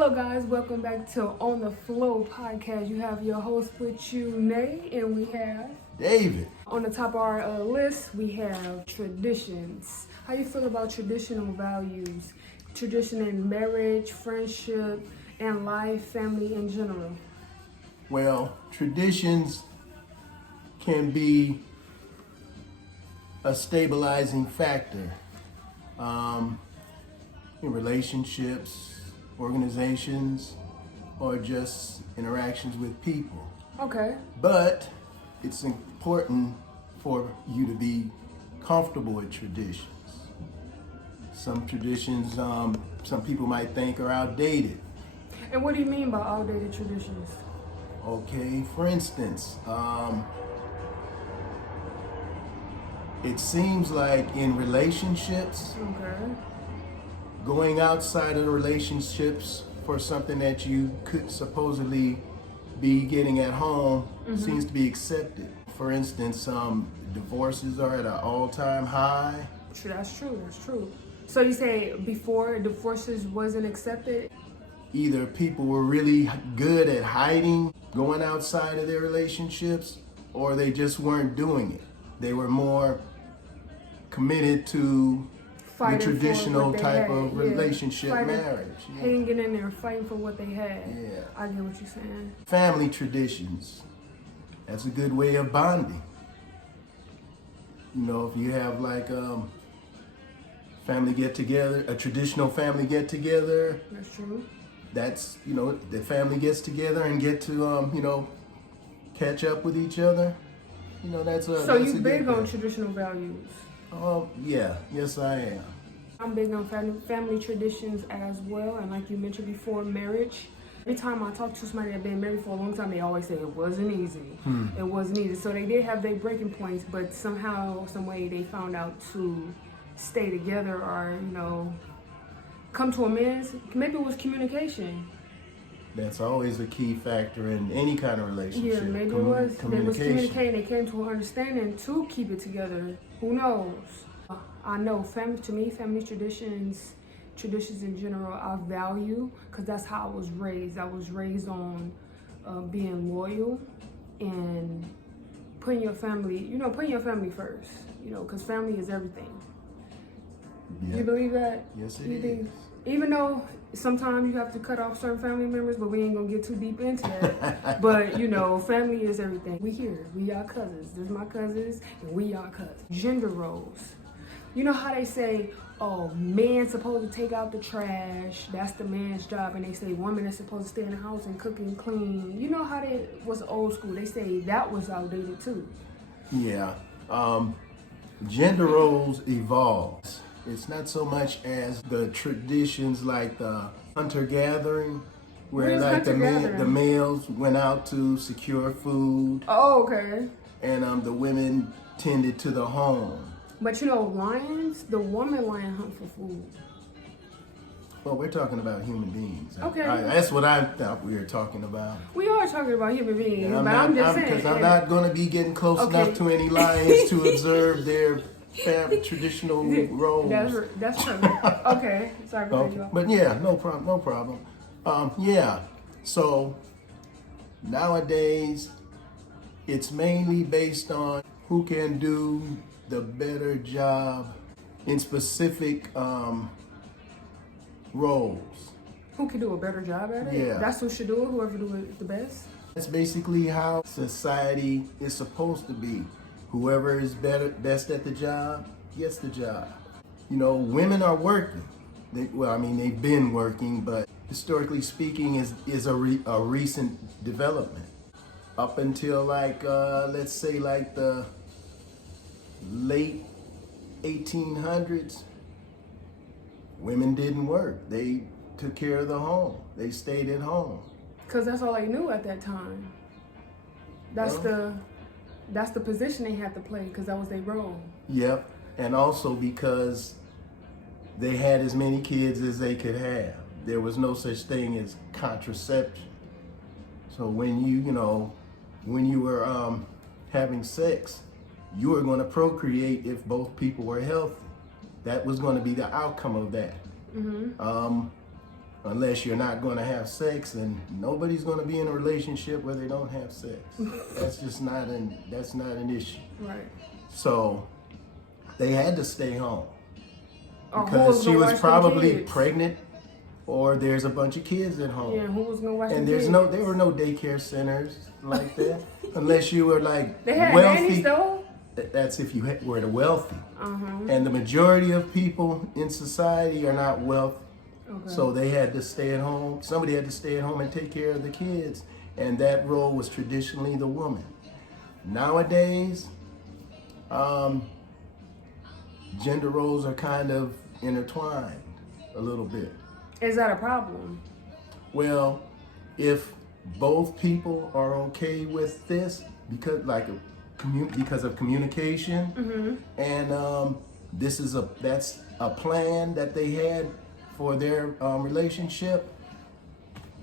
Hello guys, welcome back to On the Flow podcast. You have your host with you, Nay, and we have David. on the top of our list, we have traditions. How you feel about traditional values? Tradition in marriage, friendship, and life, family in general. Well, traditions can be a stabilizing factor in relationships, organizations, or just interactions with people. Okay. But it's important for you to be comfortable with traditions. Some traditions, some people might think are outdated. And what do you mean by outdated traditions? Okay, for instance, it seems like in relationships, Okay. going outside of the relationships for something that you could supposedly be getting at home seems to be accepted. For instance, divorces are at an all-time high. That's true. So you say before divorces wasn't accepted? Either people were really good at hiding, going outside of their relationships, or they just weren't doing it. They were more committed to Fighting the for traditional what they type had. of Yeah. relationship Fighting, marriage. Yeah. Hanging in there, fighting for what they had. Yeah. I get what you're saying. Family traditions. That's a good way of bonding. You know, if you have like family get together, a traditional family get together, That's true. that's, you know, the family gets together and get to, catch up with each other. You know, that's a So that's you a big good on thing. traditional values? Yeah, yes I am. I'm big on family traditions as well, and like you mentioned before, marriage. Every time I talk to somebody that's been married for a long time, they always say it wasn't easy. It wasn't easy. So they did have their breaking points, but somehow, some way, they found out to stay together or come to amends. Maybe it was communication. That's always a key factor in any kind of relationship. Yeah, maybe it was. They was Communication. communicating. They came to an understanding to keep it together. Who knows? I know family traditions in general, I value because that's how I was raised. I was raised on being loyal and putting your family first. Because family is everything. Yeah. You believe that? Yes, it You is. think? Even though sometimes you have to cut off certain family members, but we ain't gonna get too deep into that. But family is everything. We here, we are cousins. There's my cousins, and we are cousins. Gender roles. You know how they say, oh, man's supposed to take out the trash. That's the man's job, and they say woman is supposed to stay in the house and cook and clean. You know how they was old school. They say that was outdated too. Yeah. Gender roles evolves. It's not so much as the traditions like the hunter-gathering, where Where's like the hunter-gathering? males went out to secure food Oh, okay. and the women tended to the home. But lions, the woman lion hunt for food. Well, we're talking about human beings. Okay. That's what I thought we were talking about. We are talking about human beings, And but I'm just saying. Because I'm not going to be getting close Okay. enough to any lions to observe their traditional roles. That's true. Okay, sorry for cutting you off. But yeah, no problem. Yeah, so nowadays it's mainly based on who can do the better job in specific roles. Who can do a better job at it? Yeah. That's who should do it. Whoever do it the best. That's basically how society is supposed to be. Whoever is best at the job gets the job. Women are working. They've been working, but historically speaking, is a recent development. Up until let's say the late 1800s, women didn't work. They took care of the home. They stayed at home. Because that's all they knew at that time. That's the position they had to play because that was their role. Yep, and also because they had as many kids as they could have. There was no such thing as contraception. So when you were having sex, you were going to procreate if both people were healthy. That was going to be the outcome of that. unless you're not going to have sex, and nobody's going to be in a relationship where they don't have sex. That's not an issue. Right. So they had to stay home Or who because she gonna was watch probably them kids? pregnant, or there's a bunch of kids at home. Yeah, who was gonna watch And them kids? there were no daycare centers like that, unless you were like They had wealthy. nannies though. That's if you were the wealthy. Uh-huh. And the majority of people in society are not wealthy. Okay. So they had to stay at home. Somebody had to stay at home and take care of the kids. And that role was traditionally the woman. Nowadays, gender roles are kind of intertwined a little bit. Is that a problem? Well, if both people are okay with this, because because of communication, and that's a plan that they had for their relationship,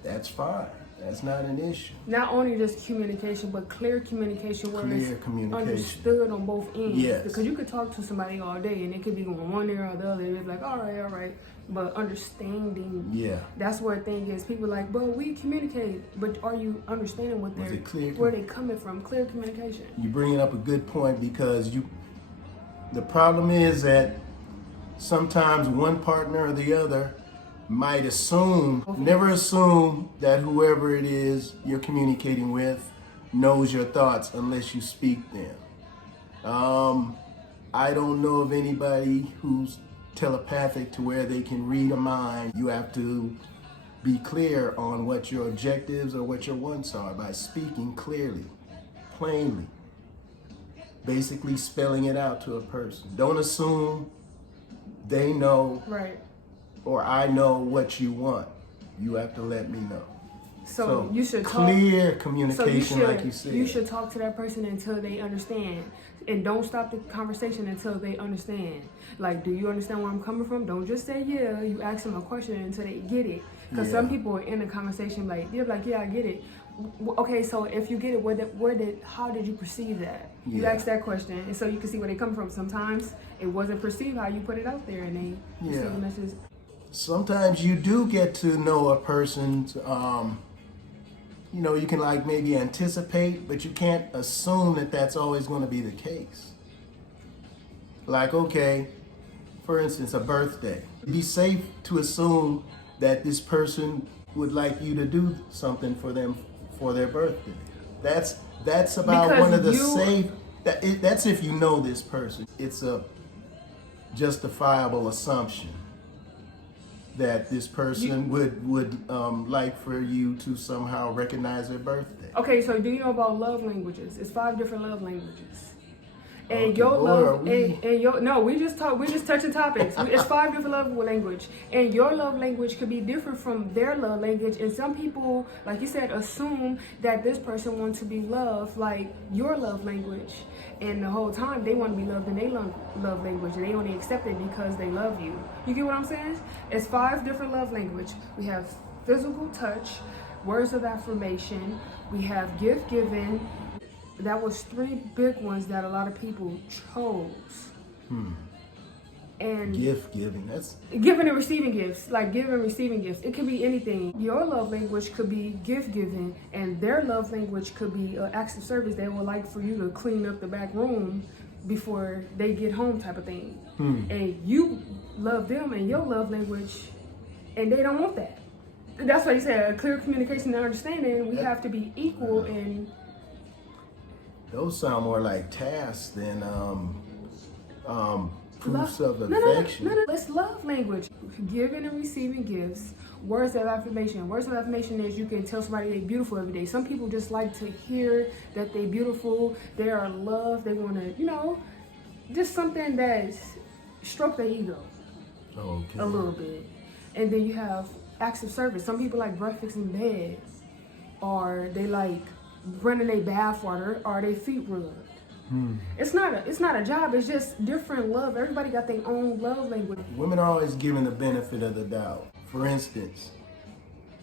that's fine. That's not an issue. Not only just communication, but clear communication where Clear it's communication. understood on both ends. Yes. Because you could talk to somebody all day and it could be going one ear or the other. It's like, all right. But understanding, Yeah. that's where the thing is. People are like, but we communicate. But are you understanding what Was it clear? where they coming from? Clear communication. You're bringing up a good point because the problem is that sometimes one partner or the other might never assume that whoever it is you're communicating with knows your thoughts unless you speak them. I don't know of anybody who's telepathic to where they can read a mind. You have to be clear on what your objectives or what your wants are by speaking clearly, plainly, basically spelling it out to a person. Don't assume they know Right. or I know what you want. You have to let me know. So you should talk. clear communication, like you said. You should talk to that person until they understand. And don't stop the conversation until they understand. Like, do you understand where I'm coming from? Don't just say yeah. You ask them a question until they get it. Because some people are in the conversation they're like, yeah, I get it. Okay, so if you get it, how did you perceive that? You Yeah. ask that question, and so you can see where they come from. Sometimes it wasn't perceived how you put it out there, and they receive the message. Sometimes you do get to know a person's, you can maybe anticipate, but you can't assume that that's always going to be the case. Like, okay, for instance, a birthday. It'd be safe to assume that this person would like you to do something for them for their birthday. That's about Because one of the you- that's if you know this person. It's a justifiable assumption that this person would like for you to somehow recognize their birthday. Okay, so do you know about love languages? It's 5 different love languages. And Okay, your boy, love are we- and your no, we just touching topics. It's 5 different love language, and your love language could be different from their love language. And some people, like you said, assume that this person wants to be loved like your love language, and the whole time they want to be loved in their love language, and they only accept it because they love you. You get what I'm saying? It's 5 different love language. We have physical touch, words of affirmation. We have gift giving. That was 3 big ones that a lot of people chose. And Gift giving. That's giving and receiving gifts, like giving and receiving gifts. It could be anything. Your love language could be gift giving, and their love language could be acts of service. They would like for you to clean up the back room before they get home, type of thing. And you love them and your love language, and they don't want that. That's why you said clear communication and understanding. We have to be equal and. those sound more like tasks than proofs of No, affection. it's love language. Giving and receiving gifts. Words of affirmation. Words of affirmation is you can tell somebody they're beautiful every day. Some people just like to hear that they're beautiful, they are loved, they want to, just something that's stroke their ego Okay. a little bit. And then you have acts of service. Some people like breakfast in bed, or they like running their bath water, or their feet rubbed. It's not a job. It's just different love. Everybody got their own love language. Women are always given the benefit of the doubt. For instance,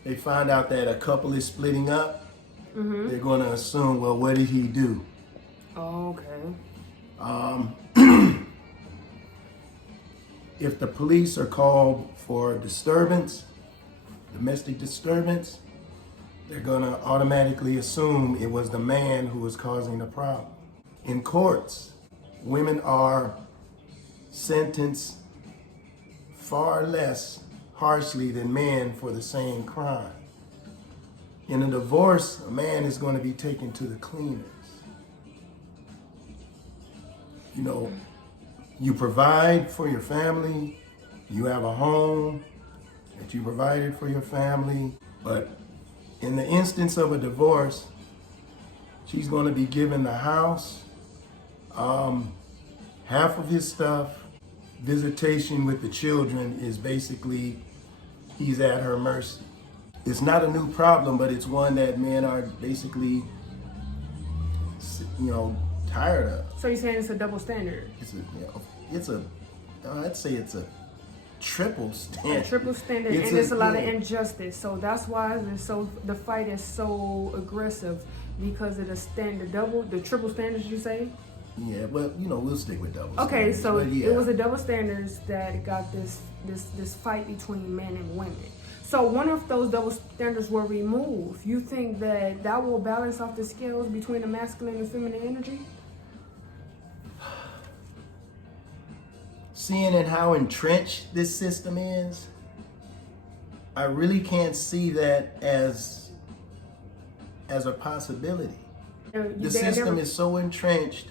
they find out that a couple is splitting up, they're going to assume, well, what did he do? Okay. If the police are called for a disturbance, domestic disturbance, they're gonna automatically assume it was the man who was causing the problem. In courts, women are sentenced far less harshly than men for the same crime. In a divorce, a man is going to be taken to the cleaners. You know, you provide for your family, you have a home that you provided for your family, but in the instance of a divorce, she's going to be given the house, half of his stuff. Visitation with the children is basically, he's at her mercy. It's not a new problem, but it's one that men are basically, tired of. So you're saying it's a double standard? I'd say it's a triple standard. A triple standard, and there's a lot of injustice. So that's why the fight is so aggressive, because of the triple standards, you say? Yeah, but we'll stick with double standards. Okay, so yeah. it was the double standards that got this fight between men and women. So one of those double standards were removed. You think that will balance off the scales between the masculine and feminine energy? Seeing and how entrenched this system is, I really can't see that as a possibility. The system is so entrenched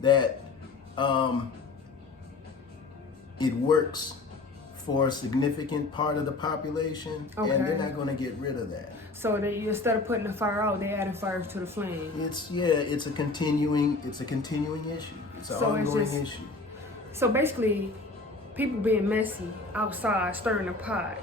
that it works for a significant part of the population, and they're not going to get rid of that. So instead of putting the fire out, they adding fire to the flame. It's a continuing issue. It's an ongoing issue. So basically, people being messy outside, stirring the pot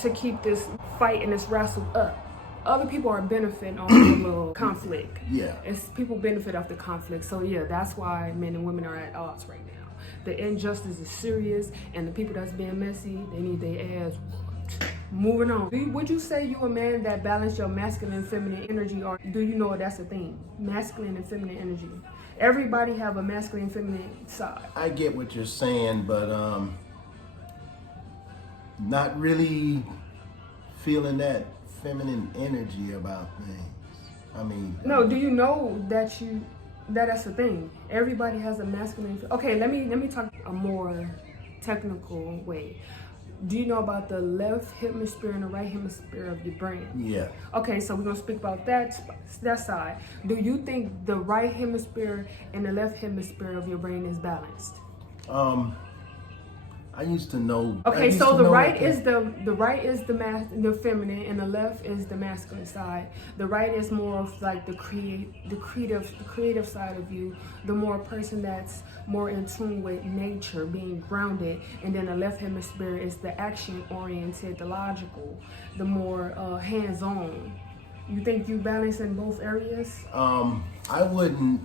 to keep this fight and this wrestle up. Other people are benefiting off the little conflict. Yeah. It's people benefit off the conflict. So yeah, that's why men and women are at odds right now. The injustice is serious, and the people that's being messy, they need their ass whooped. Moving on. Would you say you a man that balance your masculine and feminine energy, or do you know that's a thing? Masculine and feminine energy. Everybody have a masculine and feminine side. I get what you're saying, but not really feeling that feminine energy about things. No, do you know that's a thing? Everybody has a masculine. Okay, let me talk a more technical way. Do you know about the left hemisphere and the right hemisphere of your brain? Yeah. Okay, so we're gonna speak about that side. Do you think the right hemisphere and the left hemisphere of your brain is balanced? I used to know. Okay, so the right is the feminine, and the left is the masculine side. The right is more of like the creative side of you, the more person that's more in tune with nature, being grounded, and then the left hemisphere is the action oriented, the logical, the more hands-on. You think you balance in both areas? I wouldn't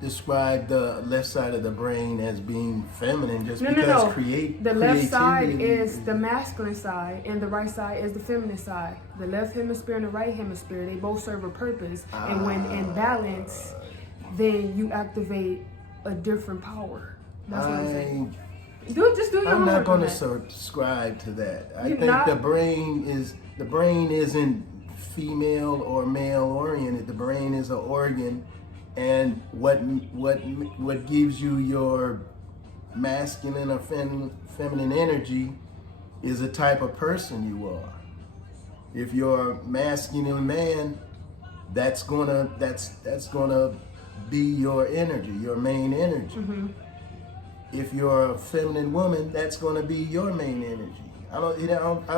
describe the left side of the brain as being feminine just because the left side is the masculine side and the right side is the feminine side. The left hemisphere and the right hemisphere, they both serve a purpose, and when in balance, then you activate a different power. That's what I'm saying. Just do your I'm not homework going on to that. subscribe to that. I think the brain isn't female or male oriented. The brain is an organ. And what gives you your masculine or feminine energy is the type of person you are. If you're a masculine man, that's gonna be your energy, your main energy. Mm-hmm. If you're a feminine woman, that's gonna be your main energy. I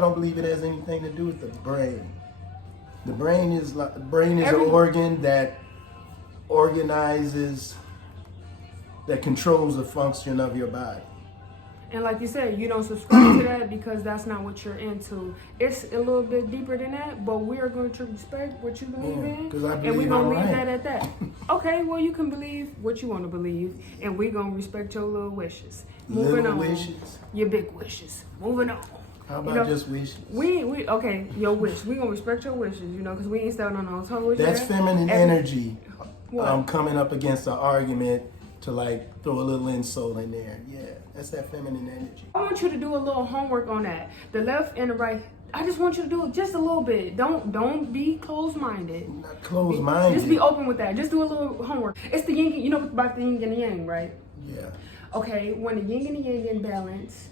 don't believe it has anything to do with the brain. The brain is an organ that organizes, that controls the function of your body. And like you said, you don't subscribe to that because that's not what you're into. It's a little bit deeper than that, but we are going to respect what you believe in, and we're going to leave that at that. Okay, well, you can believe what you want to believe, and we're going to respect your little wishes. Moving on. Wishes? Your big wishes. Moving on. How about just wishes? Okay, your wish. We're going to respect your wishes, because we ain't stepping on no toes. That's feminine energy. What? Coming up against an argument to throw a little insult in there. Yeah, that's that feminine energy. I want you to do a little homework on that. The left and the right I just want you to do it just a little bit. Don't be closed-minded. Not closed-minded. Just be open with that. Just do a little homework. It's the yin, you know about the yin and the yang, right? Yeah. Okay, when the yin and the yang in balance,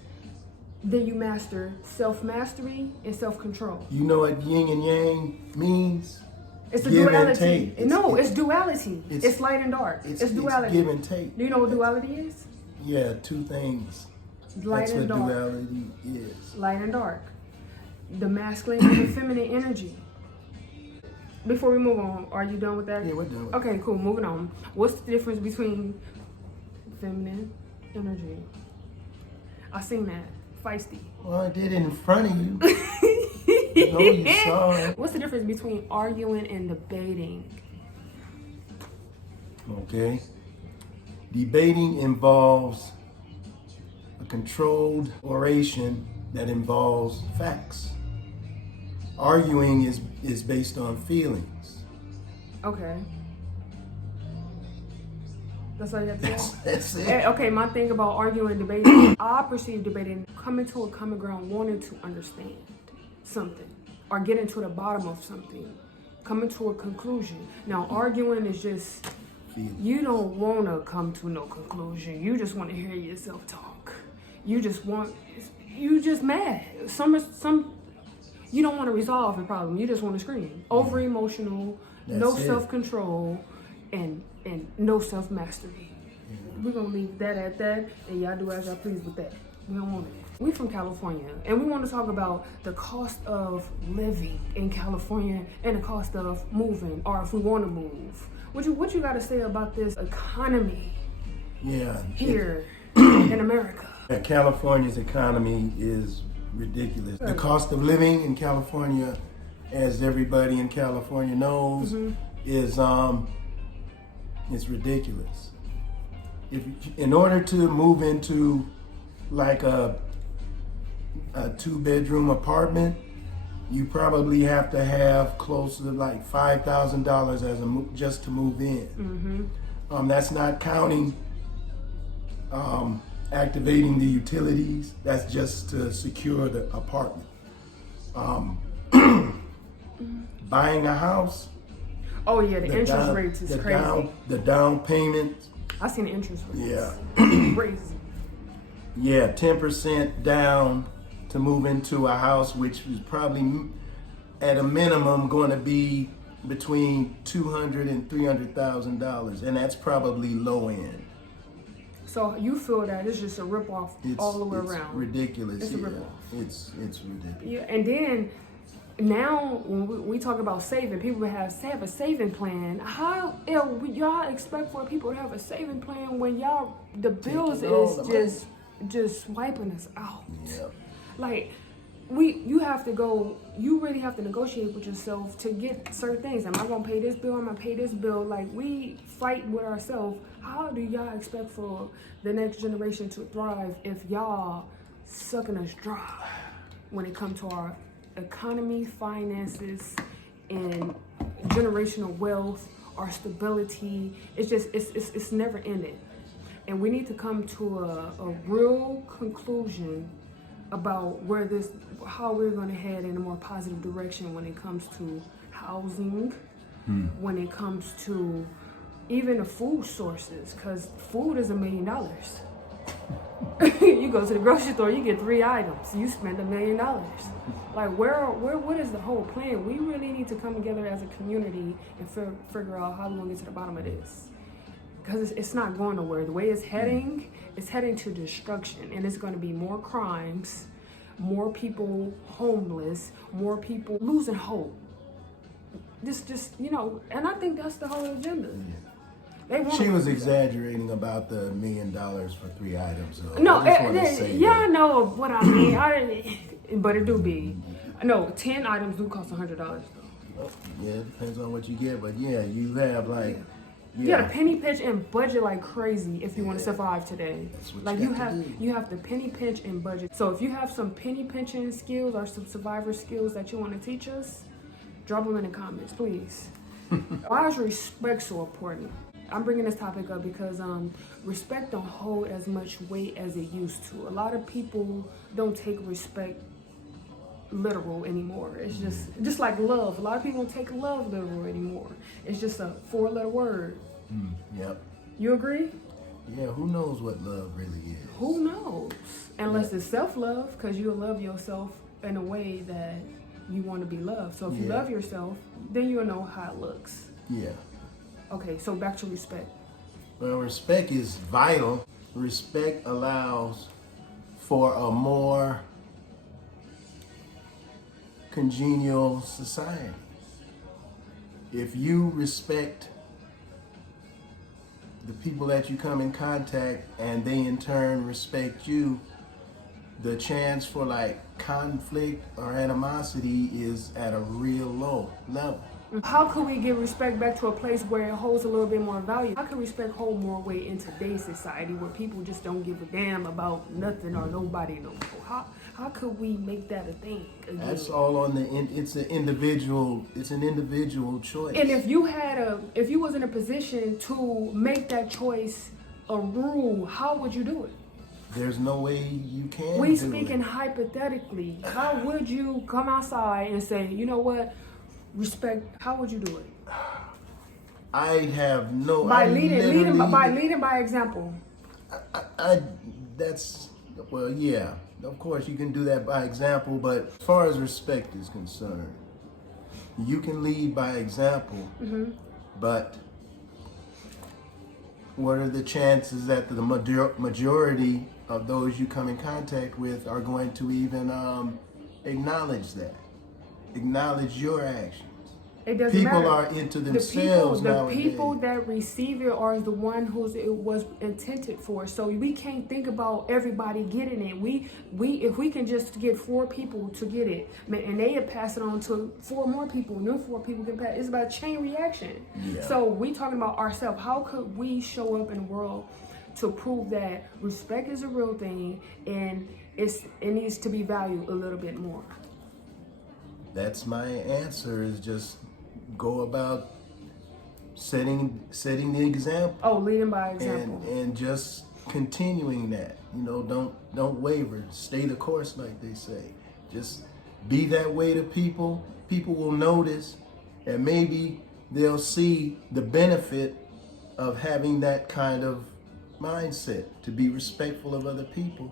then you master self-mastery and self-control. You know what yin and yang means? It's a Give and duality. take. It's duality. It's light and dark. It's duality. It's give and take. Do you know what duality is? Yeah, two things. Light That's and what dark. duality is. Light and dark. The masculine and the feminine energy. Before we move on, are you done with that? Yeah, we're done with Okay, cool. Moving on. What's the difference between feminine energy? I seen that. Feisty. Well, I did it in front of you. I know you saw it. What's the difference between arguing and debating? Okay. Debating involves a controlled oration that involves facts. Arguing is based on feelings. Okay. That's all you have to say? That's it. Okay, my thing about arguing and debating, I perceive debating coming to a common ground, wanting to understand something or getting to the bottom of something, coming to a conclusion. Now, arguing is just, you don't want to come to no conclusion. You just want to hear yourself talk. You just mad. You don't want to resolve the problem. You just want to scream. Over emotional, no self-control, and no self-mastery. We're going to leave that at that, and y'all do as y'all please with that. We don't want it. We from California, and we want to talk about the cost of living in California and the cost of moving, or if we want to move. What you got to say about this economy here in America? California's economy is ridiculous. The cost of living in California, as everybody in California knows, is it's ridiculous. In order to move into like a 2-bedroom apartment, you probably have to have close to like $5,000 just to move in. That's not counting activating the utilities. That's just to secure the apartment. Buying a house. Oh yeah, the interest rates is crazy. The down payment. I seen the interest rates. Yeah. Crazy. Yeah, 10% down to move into a house, which is probably at a minimum going to be between $200,000 and $300,000, and that's probably low end. So you feel that it's just a ripoff all the way around? Ridiculous. It's a ripoff. It's ridiculous. Yeah, and then now when we talk about saving, people have a saving plan. How y'all expect for people to have a saving plan when the bills is just wiping us out? Yeah. Like you really have to negotiate with yourself to get certain things. Am I gonna pay this bill? I'm gonna pay this bill. Like, we fight with ourselves. How do y'all expect for the next generation to thrive if y'all sucking us dry when it comes to our economy, finances, and generational wealth, our stability? It's never ending. And we need to come to a real conclusion about how we're going to head in a more positive direction when it comes to housing, when it comes to even the food sources, because food is $1 million. You go to the grocery store, you get 3 items, you spend $1 million. Like, what is the whole plan? We really need to come together as a community and figure out how we're going to get to the bottom of this. Because it's not going nowhere. The way it's heading to destruction, and it's going to be more crimes, more people homeless, more people losing hope. And I think that's the whole agenda. She was exaggerating about the $1 million for 3 items. So No, I know what I mean. But it do be. No, 10 items do cost $100 though. Yeah, it depends on what you get, but yeah, you have like. You gotta penny pinch and budget like crazy if you want to survive today. That's what like you have to penny pinch and budget. So if you have some penny pinching skills or some survivor skills that you want to teach us, drop them in the comments, please. Why is respect so important? I'm bringing this topic up because respect don't hold as much weight as it used to. A lot of people don't take respect literal anymore. It's just like love. A lot of people don't take love literal anymore. It's just a 4-letter word. Yep. You agree? Yeah, who knows what love really is? Who knows? Unless it's self-love, because you'll love yourself in a way that you want to be loved. So if you love yourself, then you'll know how it looks. Yeah. Okay, so back to respect. Well, respect is vital. Respect allows for a more congenial society. If you respect the people that you come in contact and they in turn respect you, the chance for like conflict or animosity is at a real low level. How could we give respect back to a place where it holds a little bit more value? How can respect hold more weight in today's society where people just don't give a damn about nothing or nobody no more? How could we make that a thing again? That's all on it's an individual choice. And if you was in a position to make that choice a rule, how would you do it? There's no way you can. We speaking hypothetically. How would you come outside and say, you know what? Respect. How would you do it? I have no. By leading by example. Yeah. Of course, you can do that by example, but as far as respect is concerned, you can lead by example. But what are the chances that the majority of those you come in contact with are going to even acknowledge your actions? It doesn't matter. People are into themselves nowadays. The people that receive it are the one whose it was intended for. So we can't think about everybody getting it. If we can just get 4 people to get it, and they pass it on to 4 more people, and then 4 people can pass. It's about chain reaction. Yeah. So we talking about ourselves. How could we show up in the world to prove that respect is a real thing and it needs to be valued a little bit more? That's my answer, is just go about setting the example. Oh, leading by example. And just continuing that. You know, don't waver. Stay the course, like they say. Just be that way to people. People will notice, and maybe they'll see the benefit of having that kind of mindset, to be respectful of other people.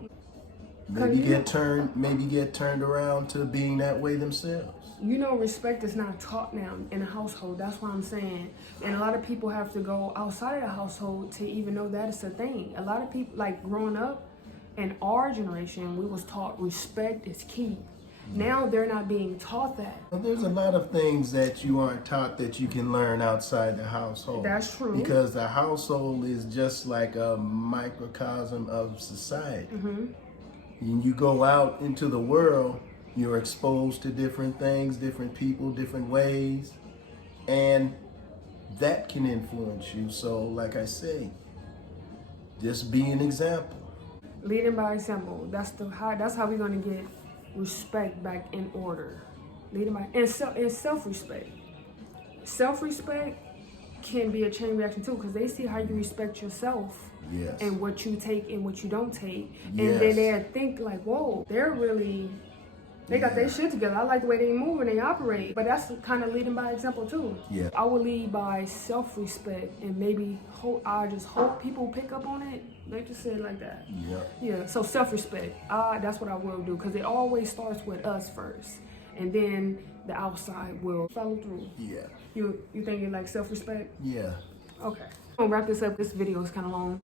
Maybe get turned around to being that way themselves. You know, respect is not taught now in a household. That's what I'm saying. And a lot of people have to go outside of the household to even know that it's a thing. A lot of people, like growing up in our generation, we was taught respect is key. Now they're not being taught that. Well, there's a lot of things that you aren't taught that you can learn outside the household. That's true. Because the household is just like a microcosm of society. When you go out into the world, you're exposed to different things, different people, different ways, and that can influence you. So, like I say, just be an example. Leading by example. That's how we're gonna get respect back in order. Leading by and self-respect. Self-respect can be a chain reaction too, because they see how you respect yourself. Yes. And what you take and what you don't take. Yes. And then they think like, whoa, they got their shit together. I like the way they move and they operate. But that's kind of leading by example too. Yeah. I would lead by self-respect, and maybe I just hope people pick up on it. They just say it like that. Yeah. Yeah, so self-respect, that's what I will do, because it always starts with us first. And then the outside will follow through. Yeah. You think you like self-respect? Yeah. Okay. I'm gonna wrap this up. This video is kind of long.